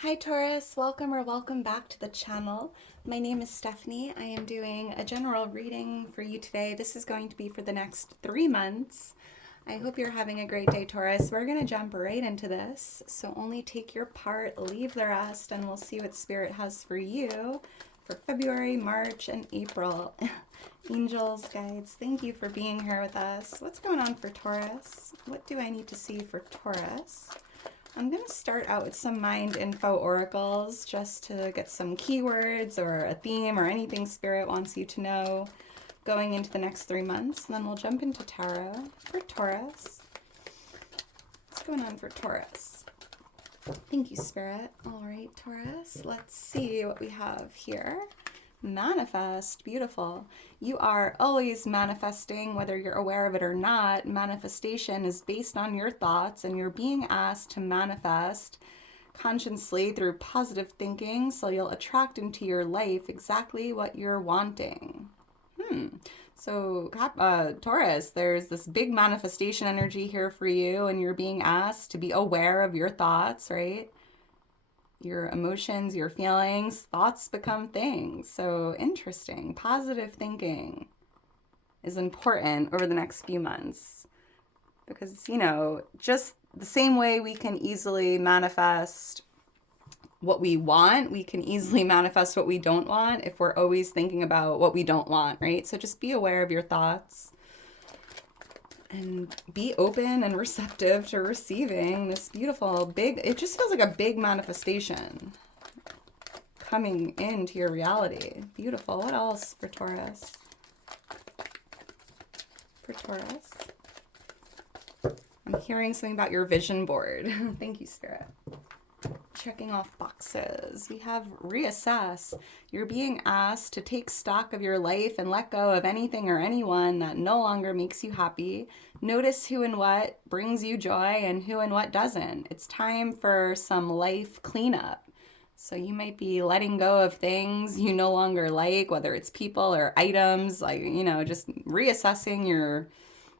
Hi Taurus, welcome or welcome back to the channel. My name is Stephanie. I am doing a general reading for you today. This is going to be for the next 3 months. I hope you're having a great day, Taurus. We're going to jump right into this. So only take your part, leave the rest, and we'll see what Spirit has for you for February, March, and April. Angels, guides, thank you for being here with us. What's going on for Taurus? What do I need to see for Taurus? I'm going to start out with some mind info oracles just to get some keywords or a theme or anything Spirit wants you to know going into the next 3 months. And then we'll jump into tarot for Taurus. What's going on for Taurus? Thank you, Spirit. All right, Taurus, let's see what we have here. Manifest. Beautiful. You are always manifesting, whether you're aware of it or not. Manifestation is based on your thoughts, and you're being asked to manifest consciously through positive thinking, so you'll attract into your life exactly what you're wanting. So, Taurus, there's this big manifestation energy here for you, and you're being asked to be aware of your thoughts, right? Your emotions, your feelings, thoughts become things. So interesting. Positive thinking is important over the next few months because, just the same way we can easily manifest what we want, we can easily manifest what we don't want if we're always thinking about what we don't want, right? So just be aware of your thoughts and be open and receptive to receiving this beautiful, big, it just feels like a big manifestation coming into your reality. Beautiful. What else for Taurus? For Taurus. I'm hearing something about your vision board. Thank you, Spirit. Checking off boxes. We have reassess. You're being asked to take stock of your life and let go of anything or anyone that no longer makes you happy. Notice who and what brings you joy and who and what doesn't. It's time for some life cleanup. So you might be letting go of things you no longer like, whether it's people or items, just reassessing your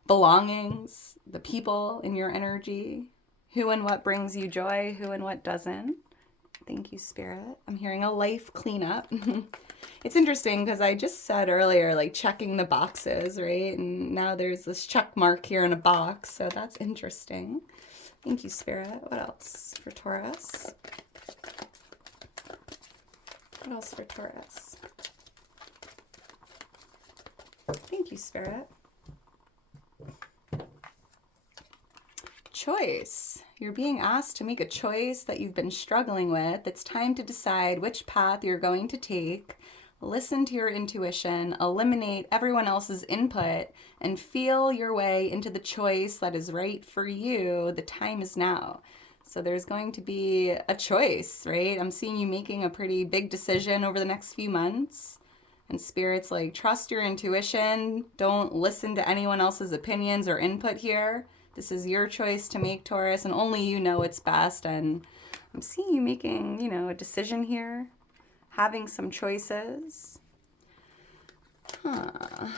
belongings, the people in your energy. Who and what brings you joy, who and what doesn't. Thank you, Spirit. I'm hearing a life cleanup. It's interesting because I just said earlier, checking the boxes, right? And now there's this check mark here in a box, so that's interesting. Thank you, Spirit. What else for Taurus? What else for Taurus? Thank you, Spirit. Choice. You're being asked to make a choice that you've been struggling with. It's time to decide which path you're going to take. Listen to your intuition, eliminate everyone else's input, and feel your way into the choice that is right for you. The time is now. So there's going to be a choice, right? I'm seeing you making a pretty big decision over the next few months. And Spirit's trust your intuition. Don't listen to anyone else's opinions or input here. This is your choice to make, Taurus, and only you know what's best. And I'm seeing you making, a decision here, having some choices. Yeah.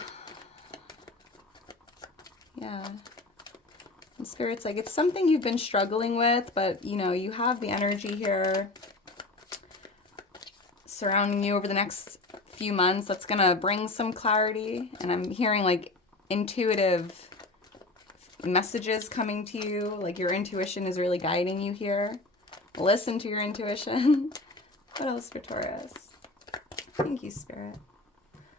And Spirit's it's something you've been struggling with, but, you have the energy here surrounding you over the next few months that's going to bring some clarity. And I'm hearing, intuitive messages coming to you, your intuition is really guiding you here. Listen to your intuition. What else for Taurus? Thank you, Spirit.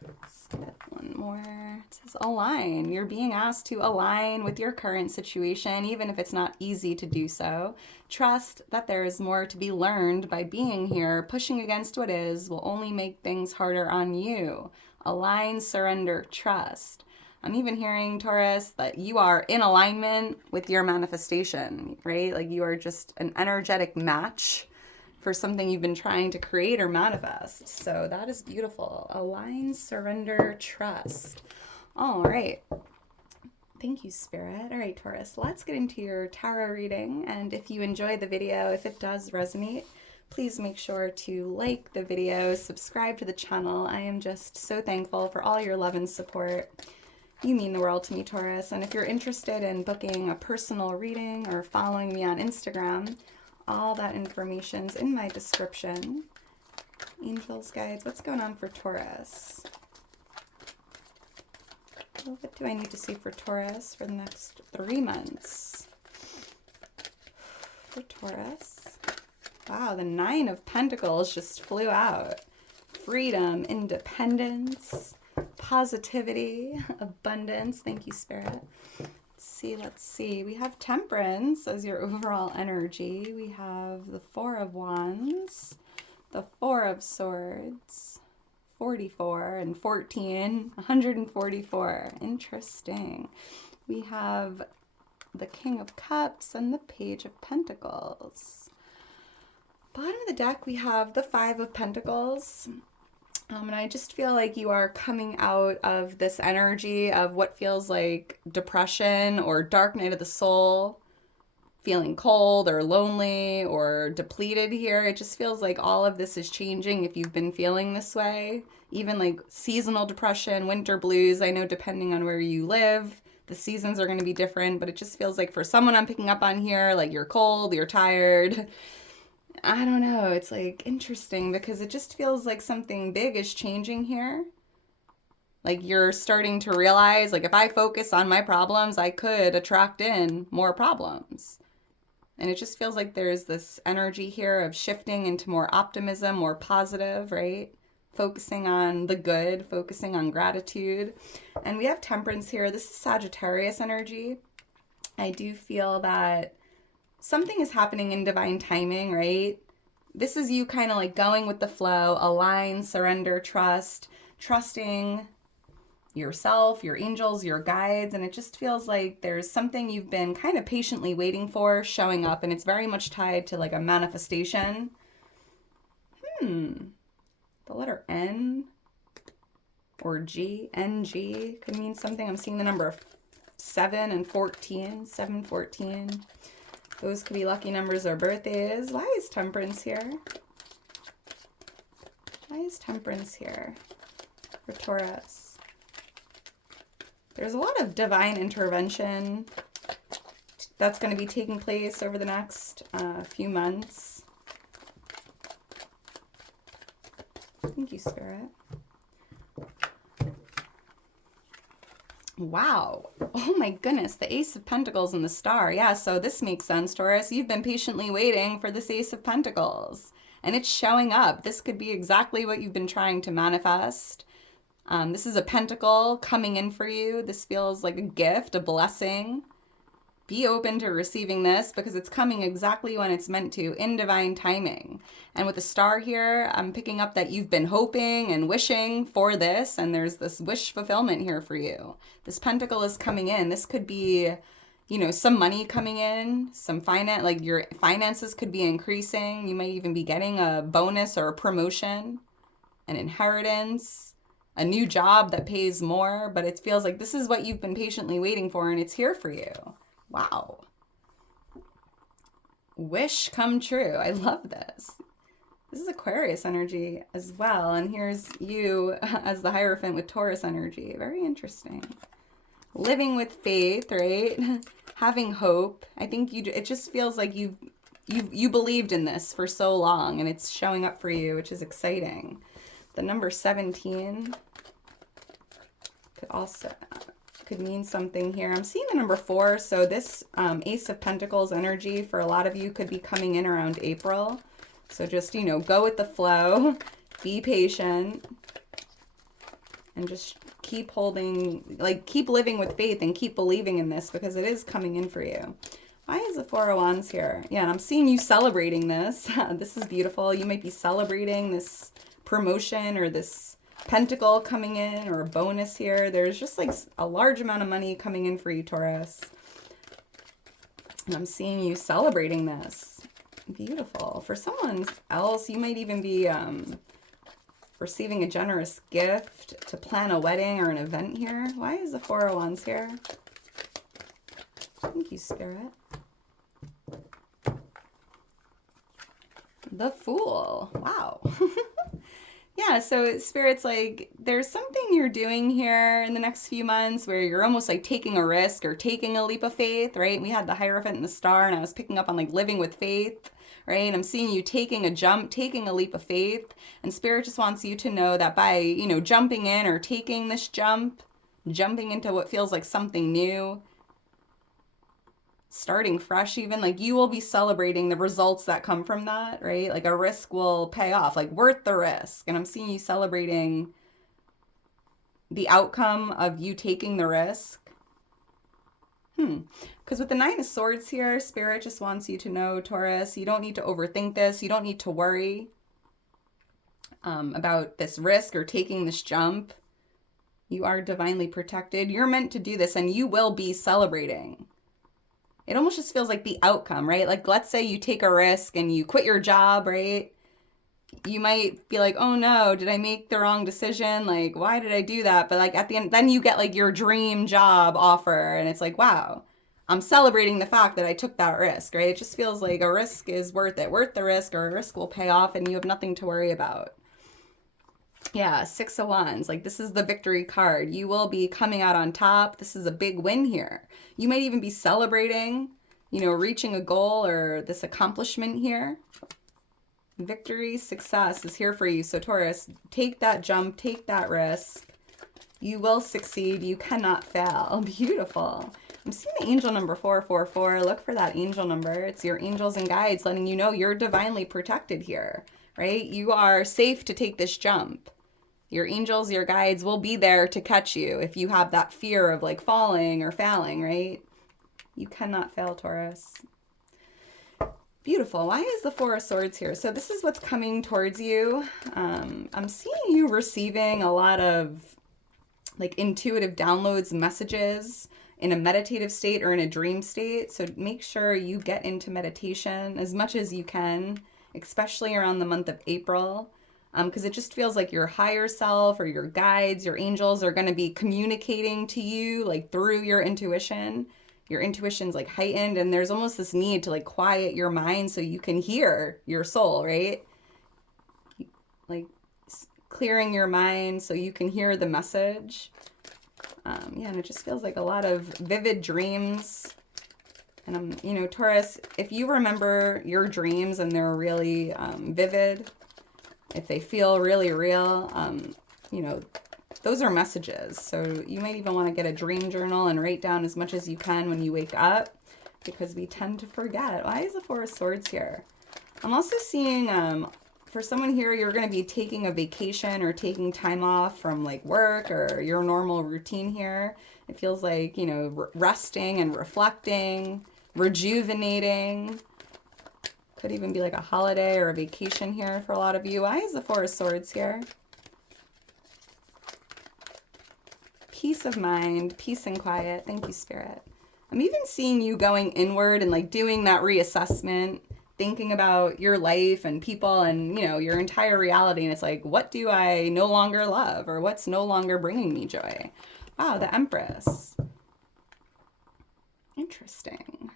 Let's get one more. It says align. You're being asked to align with your current situation, even if it's not easy to do so. Trust that there is more to be learned by being here. Pushing against what is will only make things harder on you. Align, surrender, trust. I'm even hearing, Taurus, that you are in alignment with your manifestation, right? You are just an energetic match for something you've been trying to create or manifest. So that is beautiful. Align, surrender, trust. All right. Thank you, Spirit. All right, Taurus, let's get into your tarot reading. And if you enjoy the video, if it does resonate, please make sure to like the video, subscribe to the channel. I am just so thankful for all your love and support. You mean the world to me, Taurus. And if you're interested in booking a personal reading or following me on Instagram, all that information's in my description. Angels, guides, what's going on for Taurus? Well, what do I need to see for Taurus for the next 3 months? For Taurus. Wow, the 9 of Pentacles just flew out. Freedom, independence, positivity, abundance. Thank you, Spirit. Let's see. We have Temperance as your overall energy. We have the 4 of Wands, the 4 of Swords, 44 and 14, 144. Interesting. We have the King of Cups and the Page of Pentacles. Bottom of the deck, we have the 5 of Pentacles. And I just feel like you are coming out of this energy of what feels like depression or dark night of the soul, feeling cold or lonely or depleted here. It just feels like all of this is changing if you've been feeling this way. Even like seasonal depression, winter blues. I know depending on where you live, the seasons are going to be different, but it just feels like for someone I'm picking up on here, like you're cold, you're tired. I don't know. It's like interesting because it just feels like something big is changing here. Like you're starting to realize, like if I focus on my problems, I could attract in more problems. And it just feels like there's this energy here of shifting into more optimism, more positive, right? Focusing on the good, focusing on gratitude. And we have Temperance here. This is Sagittarius energy. I do feel that something is happening in divine timing, right? This is you kind of like going with the flow, align, surrender, trust, trusting yourself, your angels, your guides. And it just feels like there's something you've been kind of patiently waiting for showing up. And it's very much tied to like a manifestation. The letter N or G, NG could mean something. I'm seeing the number 7 and 14, 7, 14. Those could be lucky numbers or birthdays. Why is Temperance here? Why is Temperance here for Taurus? There's a lot of divine intervention that's going to be taking place over the next few months. Thank you, Spirit. Wow. Oh my goodness. The Ace of Pentacles and the Star. Yeah, so this makes sense, Taurus. You've been patiently waiting for this Ace of Pentacles. And it's showing up. This could be exactly what you've been trying to manifest. This is a pentacle coming in for you. This feels like a gift, a blessing. Be open to receiving this because it's coming exactly when it's meant to, in divine timing. And with the Star here, I'm picking up that you've been hoping and wishing for this, and there's this wish fulfillment here for you. This pentacle is coming in. This could be, you know, some money coming in, some finance, like your finances could be increasing. You might even be getting a bonus or a promotion, an inheritance, a new job that pays more, but it feels like this is what you've been patiently waiting for, and it's here for you. Wow. Wish come true. I love this. This is Aquarius energy as well. And here's you as the Hierophant with Taurus energy. Very interesting. Living with faith, right? Having hope. I think it just feels like you believed in this for so long and it's showing up for you, which is exciting. The number 17 could mean something here. I'm seeing the number 4, so this Ace of Pentacles energy for a lot of you could be coming in around April. So just, you know, go with the flow, be patient, and just keep holding, like keep living with faith and keep believing in this because it is coming in for you. Why is the 4 of Wands here? Yeah, and I'm seeing you celebrating this. This is beautiful. You might be celebrating this promotion or this pentacle coming in or a bonus here. There's just like a large amount of money coming in for you, Taurus. And I'm seeing you celebrating this. Beautiful. For someone else, you might even be receiving a generous gift to plan a wedding or an event here. Why is the 4 of Wands here? Thank you, Spirit. The Fool. Wow. Yeah, Yeah, so Spirit's like, there's something you're doing here in the next few months where you're almost like taking a risk or taking a leap of faith, right? We had the Hierophant and the Star, and I was picking up on like living with faith, right? And I'm seeing you taking a jump, taking a leap of faith. And Spirit just wants you to know that by, jumping in or taking this jump, jumping into what feels like something new, starting fresh, even like you will be celebrating the results that come from that, right? Like a risk will pay off, like worth the risk. And I'm seeing you celebrating the outcome of you taking the risk. Because with the Nine of Swords here, Spirit just wants you to know, Taurus, you don't need to overthink this. You don't need to worry about this risk or taking this jump. You are divinely protected. You're meant to do this, and you will be celebrating. It almost just feels like the outcome, right? Like, let's say you take a risk and you quit your job, right? You might be like, oh no, did I make the wrong decision? Like, why did I do that? But like at the end, then you get like your dream job offer, and it's like, wow, I'm celebrating the fact that I took that risk, right? It just feels like a risk is worth it, worth the risk, or a risk will pay off and you have nothing to worry about. Yeah, Six of Wands. Like, this is the victory card. You will be coming out on top. This is a big win here. You might even be celebrating, reaching a goal or this accomplishment here. Victory, success is here for you. So Taurus, take that jump, take that risk. You will succeed. You cannot fail. Beautiful. I'm seeing the angel number 444. Look for that angel number. It's your angels and guides letting you know you're divinely protected here, right? You are safe to take this jump. Your angels, your guides will be there to catch you if you have that fear of like falling or failing, right? You cannot fail, Taurus. Beautiful. Why is the Four of Swords here? So this is what's coming towards you. I'm seeing you receiving a lot of like intuitive downloads, messages in a meditative state or in a dream state. So make sure you get into meditation as much as you can, especially around the month of April. Because it just feels like your higher self or your guides, your angels are going to be communicating to you like through your intuition. Your intuition's like heightened, and there's almost this need to like quiet your mind so you can hear your soul, right? Like clearing your mind so you can hear the message. And it just feels like a lot of vivid dreams. And Taurus, if you remember your dreams and they're really vivid, if they feel really real, those are messages. So you might even want to get a dream journal and write down as much as you can when you wake up, because we tend to forget. Why is the Four of Swords here? I'm also seeing, for someone here, you're going to be taking a vacation or taking time off from like work or your normal routine here. It feels like, resting and reflecting, rejuvenating. Could even be like a holiday or a vacation here for a lot of you. Why is the Four of Swords here? Peace of mind, peace and quiet. Thank you, Spirit. I'm even seeing you going inward and like doing that reassessment, thinking about your life and people and, your entire reality. And it's like, what do I no longer love, or what's no longer bringing me joy? Wow, the Empress. Interesting.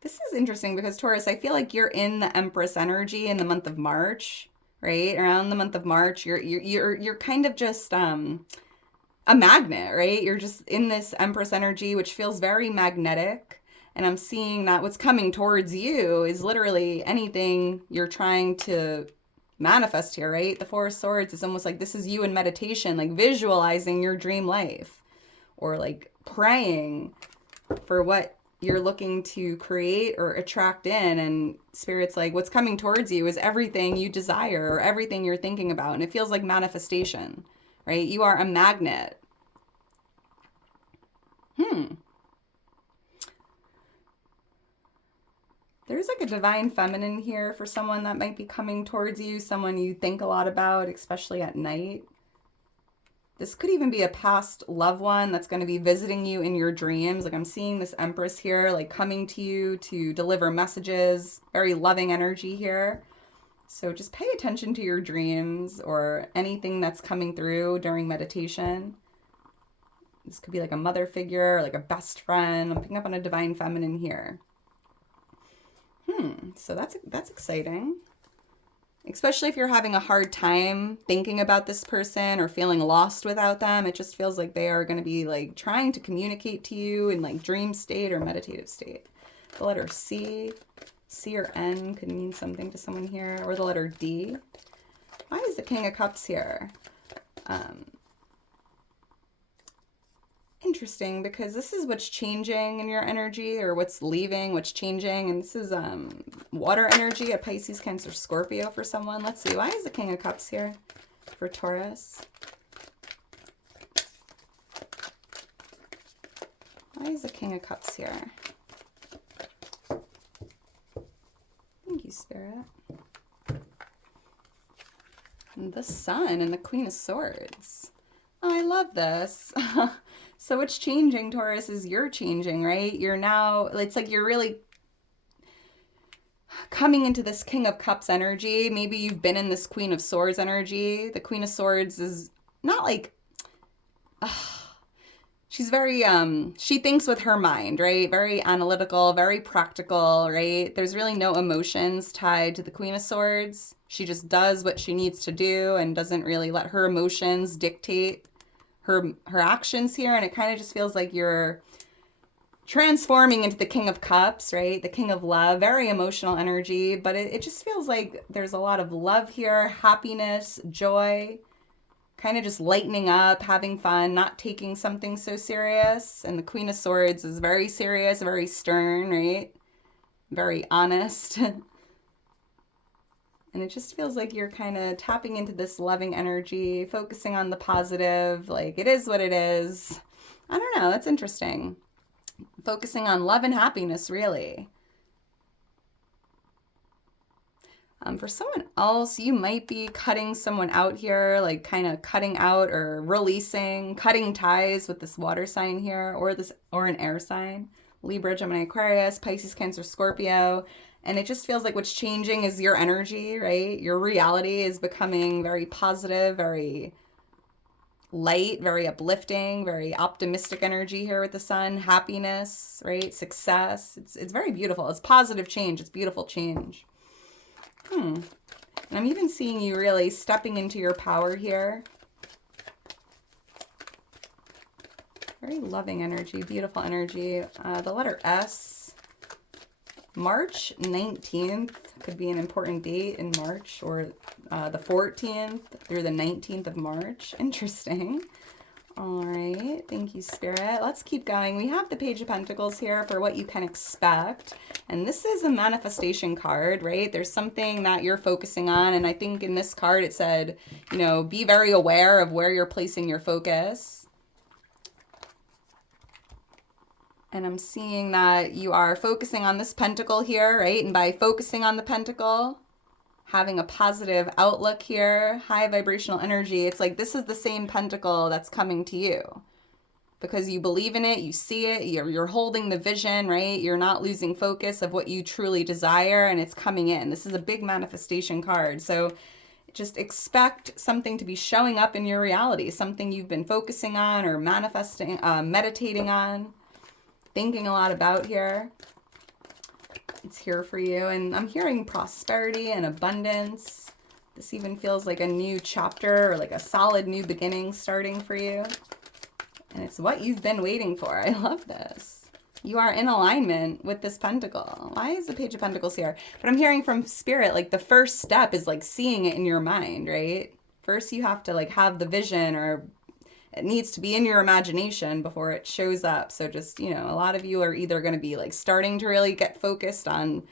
This is interesting because Taurus, I feel like you're in the Empress energy in the month of March, right? Around the month of March, you're kind of just a magnet, right? You're just in this Empress energy, which feels very magnetic. And I'm seeing that what's coming towards you is literally anything you're trying to manifest here, right? The Four of Swords is almost like this is you in meditation, like visualizing your dream life, or like praying for what you're looking to create or attract in. And Spirit's like, what's coming towards you is everything you desire or everything you're thinking about. And it feels like manifestation, right? You are a magnet. There's like a divine feminine here for someone that might be coming towards you, someone you think a lot about, especially at night. This could even be a past loved one that's going to be visiting you in your dreams. Like I'm seeing this Empress here, like coming to you to deliver messages, very loving energy here. So just pay attention to your dreams or anything that's coming through during meditation. This could be like a mother figure, or like a best friend. I'm picking up on a divine feminine here. So that's exciting. Especially if you're having a hard time thinking about this person or feeling lost without them. It just feels like they are going to be like trying to communicate to you in like dream state or meditative state. The letter C, C or N could mean something to someone here, or the letter D. Why is the King of Cups here? Interesting, because this is what's changing in your energy, or what's leaving, what's changing, and this is water energy, a Pisces, Cancer, Scorpio for someone. Let's see, why is the King of Cups here for Taurus? Why is the King of Cups here? Thank you, Spirit. And the Sun and the Queen of Swords. Oh, I love this. So what's changing, Taurus, is you're changing, right? You're now, it's like you're really coming into this King of Cups energy. Maybe you've been in this Queen of Swords energy. The Queen of Swords is not like, she's very, she thinks with her mind, right? Very analytical, very practical, right? There's really no emotions tied to the Queen of Swords. She just does what she needs to do and doesn't really let her emotions dictate her actions here. And it kind of just feels like you're transforming into the King of Cups, right? The King of Love, very emotional energy, but it just feels like there's a lot of love here, happiness, joy, kind of just lightening up, having fun, not taking something so serious. And the Queen of Swords is very serious, very stern, right? Very honest. And it just feels like you're kind of tapping into this loving energy, focusing on the positive, like it is what it is. I don't know, that's interesting. Focusing on love and happiness, really. For someone else, you might be cutting someone out here, like kind of cutting out or releasing, cutting ties with this water sign here, or an air sign. Libra, Gemini, Aquarius, Pisces, Cancer, Scorpio. And it just feels like what's changing is your energy, right? Your reality is becoming very positive, very light, very uplifting, very optimistic energy here with the Sun. Happiness, right? Success. It's very beautiful. It's positive change. It's beautiful change. And I'm even seeing you really stepping into your power here. Very loving energy, beautiful energy. The letter S. March 19th could be an important date in March, or the 14th through the 19th of March. Interesting. All right. Thank you, Spirit. Let's keep going. We have the Page of Pentacles here for what you can expect. And this is a manifestation card, right? There's something that you're focusing on. And I think in this card it said, you know, be very aware of where you're placing your focus. And I'm seeing that you are focusing on this pentacle here, right? And by focusing on the pentacle, having a positive outlook here, high vibrational energy, it's like this is the same pentacle that's coming to you. Because you believe in it, you see it, you're holding the vision, right? You're not losing focus of what you truly desire, and it's coming in. This is a big manifestation card. So just expect something to be showing up in your reality, something you've been focusing on or manifesting, meditating on, thinking a lot about here. It's here for you. And I'm hearing prosperity and abundance. This even feels like a new chapter or like a solid new beginning starting for you. And it's what you've been waiting for. I love this. You are in alignment with this pentacle. Why is the Page of Pentacles here? But I'm hearing from Spirit, like the first step is like seeing it in your mind, right? First you have to like have the vision, or it needs to be in your imagination before it shows up. So just, you know, a lot of you are either going to be like starting to really get focused on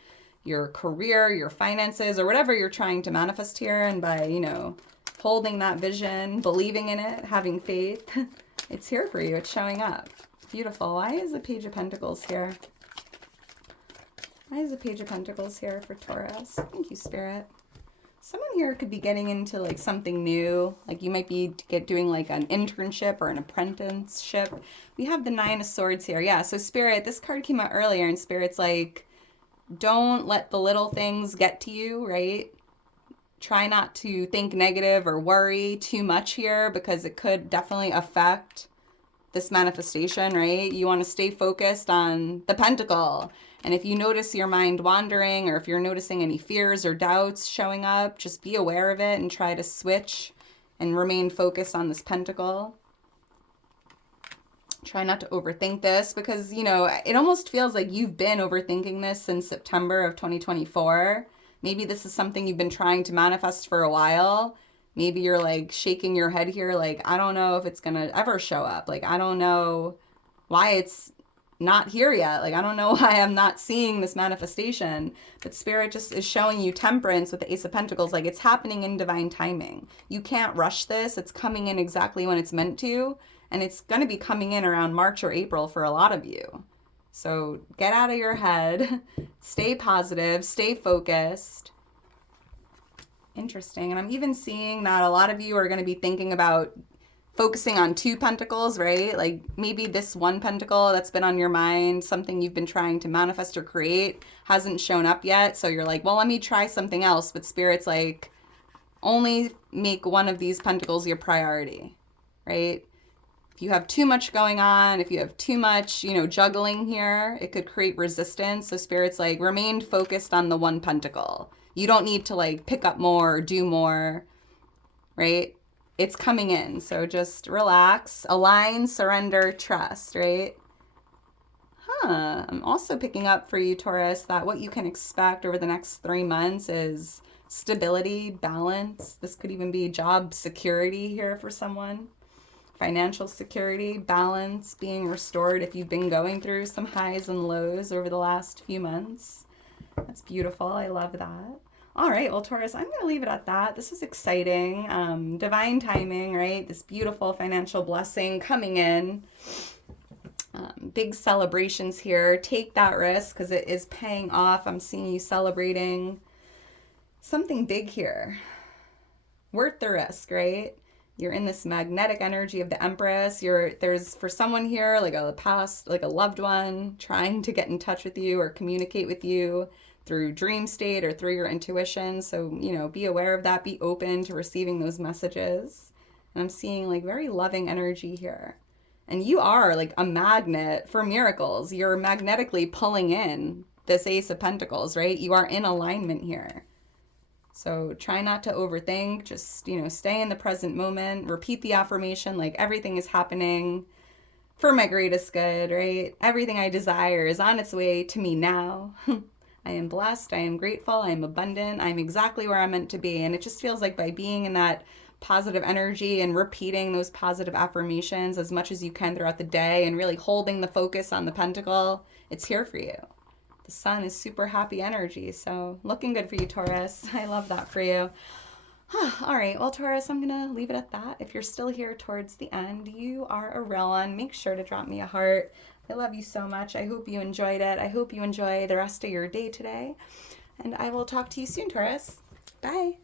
your career, your finances, or whatever you're trying to manifest here. And by, you know, holding that vision, believing in it, having faith, it's here for you. It's showing up. Beautiful. Why is the Page of Pentacles here? Why is the Page of Pentacles here for Taurus? Thank you, Spirit. Someone here could be getting into like something new. Like you might be doing like an internship or an apprenticeship. We have the Nine of Swords here. Yeah, so Spirit, this card came out earlier, and Spirit's like, don't let the little things get to you, right? Try not to think negative or worry too much here, because it could definitely affect this manifestation, right? You want to stay focused on the pentacle And if you notice your mind wandering, or if you're noticing any fears or doubts showing up, just be aware of it and try to switch and remain focused on this pentacle. Try not to overthink this, because, you know, it almost feels like you've been overthinking this since September of 2024. Maybe this is something you've been trying to manifest for a while. Maybe you're like shaking your head here, like, I don't know if it's going to ever show up. Like, I don't know why it's not here yet. Like, I don't know why I'm not seeing this manifestation. But Spirit just is showing you temperance with the Ace of Pentacles. Like, it's happening in divine timing. You can't rush this. It's coming in exactly when it's meant to. And it's going to be coming in around March or April for a lot of you. So get out of your head. Stay positive. Stay focused. Interesting. And I'm even seeing that a lot of you are going to be thinking about focusing on 2 pentacles, right? Like maybe this 1 pentacle that's been on your mind, something you've been trying to manifest or create, hasn't shown up yet. So you're like, well, let me try something else. But Spirit's like, only make one of these pentacles your priority, right? If you have too much going on, if you have too much, you know, juggling here, it could create resistance. So Spirit's like, remain focused on the 1 pentacle. You don't need to like pick up more or do more, right? It's coming in. So just relax, align, surrender, trust, right? I'm also picking up for you, Taurus, that what you can expect over the next 3 months is stability, balance. This could even be job security here for someone. Financial security, balance being restored if you've been going through some highs and lows over the last few months. That's beautiful. I love that. All right, well, Taurus, I'm going to leave it at that. This is exciting. Divine timing, right? This beautiful financial blessing coming in. Big celebrations here. Take that risk because it is paying off. I'm seeing you celebrating something big here. Worth the risk, right? You're in this magnetic energy of the Empress. There's for someone here, like a past, like a loved one trying to get in touch with you or communicate with you through dream state or through your intuition. So, you know, be aware of that. Be open to receiving those messages. And I'm seeing like very loving energy here. And you are like a magnet for miracles. You're magnetically pulling in this Ace of Pentacles, right? You are in alignment here. So try not to overthink, just, you know, stay in the present moment, repeat the affirmation, like everything is happening for my greatest good, right? Everything I desire is on its way to me now. I am blessed, I am grateful, I am abundant, I'm exactly where I'm meant to be. And it just feels like by being in that positive energy and repeating those positive affirmations as much as you can throughout the day and really holding the focus on the pentacle, it's here for you. The sun is super happy energy, so looking good for you, Taurus. I love that for you. All right, well, Taurus, I'm going to leave it at that. If you're still here towards the end, you are a real one. Make sure to drop me a heart. I love you so much. I hope you enjoyed it. I hope you enjoy the rest of your day today. And I will talk to you soon, Taurus. Bye.